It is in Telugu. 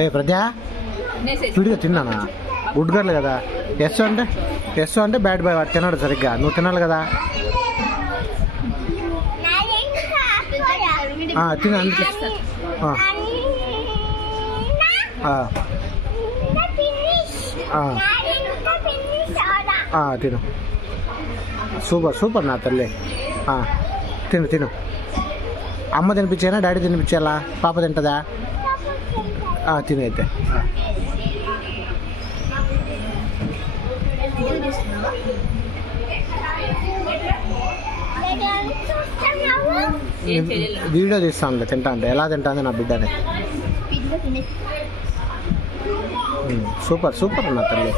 ఏ ప్రజ్ఞా చూడిగా తిన్నానా గుడ్ గర్ల్ కదా. ఎస్ అంటే బ్యాడ్ బాయ్, వాడు తిన్నాడు సరిగ్గా, నువ్వు తినాలి కదా. తిన అందుకే తిను. సూపర్ నా తల్లి. తిను. అమ్మ తినిపించానా డాడీ తినిపించాలా? పాప తింటుందా? తిను అయితే. వీడియో తీస్తానులే తింటా అంటే, ఎలా తింటాంది నా బిడ్డని. సూపర్ నా తల్లి.